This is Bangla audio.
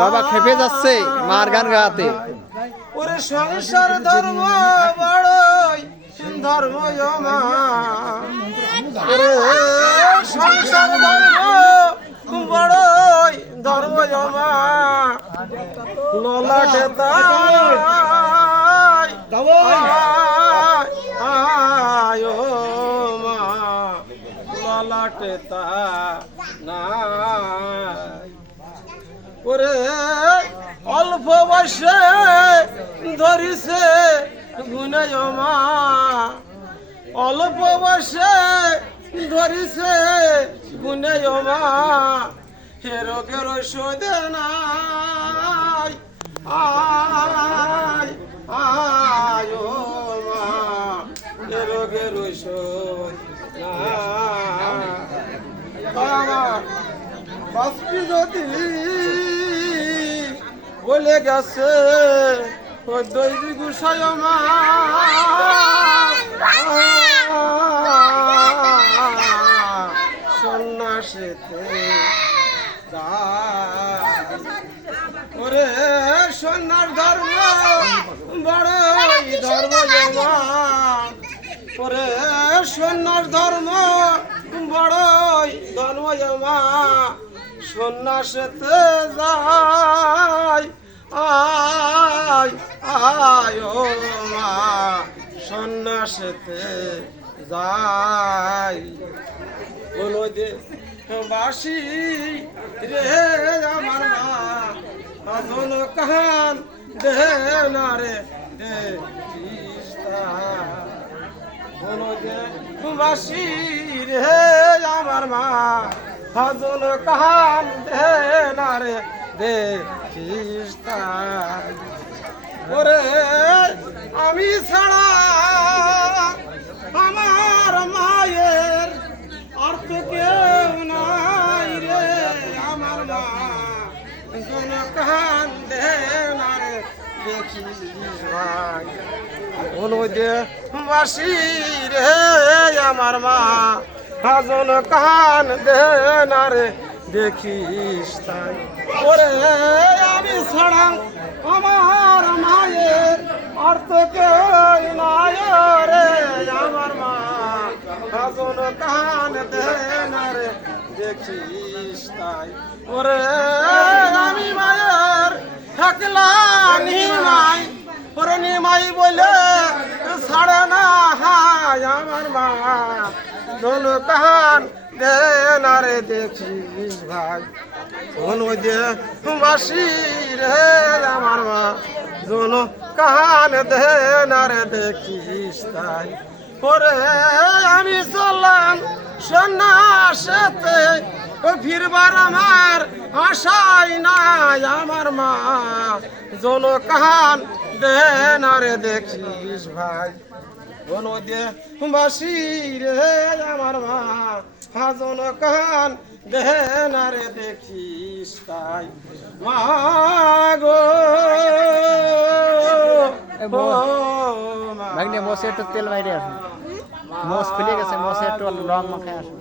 বাবা খেপে যাচ্ছে মার গান গাতে। ওরে সংসার ধর্ম বড়ই ধর্ম জমা, ওরে সংসার ধর্ম বড়ই ধর্ম জমা, ললাটে তাই আয় মা, ললাটে তা নাই। ওরে অল্প বয়সে ধরিছে গুনে জমা, অল্প বয়সে ধরিছে গুনে জমা, হে রোগের ঔষধে নাই আয় আয় ও মা, হে রোগের ঔষধ নাই। আমার বাস্পি যদি বলে গেছে ওই দৈবী গুসাই মা, সন্ন্যাসেতে ওরে সন্ন্যাস ধর্ম বড়ই ধর্ম জমা, ওরে সন্ন্যাস ধর্ম বড়ই ধর্ম জমা, সন্ন্যাসেতে যাই আয় আয় ও মা, সন্ন্যাসেতে যাই। বলো যে বাসি রে আমার মা, আজন কান দে না রে দে কৃষ্ণা, বলো যে বাসি রে আমার মা, আজন কান দে না রে দে কৃষ্ণা। ওরে আমি ছাড়া আমার মায়ের আর তো কেউ নাই রে আমার মা, জন কান দে না রে দেখিস ভাই, বলো যে বাসি রে আমার মা, হাজন কান দে না রে দেখিস তাই। ওরে আমি ছাড়া আমার মায়ের আর তো কেউ নাই রে আমার মা, হাজন কান দে না রে দেখিস তাই। ওরে আমি মায়ের একলা নিমাই, ওরে নিমাই বলে ছাড়ে না হায় আমার মা, জন কান দে না রে দেখিস ভাই, জন দে বাসি রে আমার মা, জন কান দে না রে দেখিস তাই। ওরে আমি চললাম সন্ন্যাসেতে, ও ফিরবার আমার আশাই নাই আমার মা, জন কান দে না রে দেখিস ভাই, জন দে বাসি রে আমার মা, হাজন কান দে না রে দেখিস তাই। মা গো ভাগ্নে মোসে একটু তেল বাইরে আসুন, মোস খুলে গেছে, মোসে একটু রং মাখায় আসুন।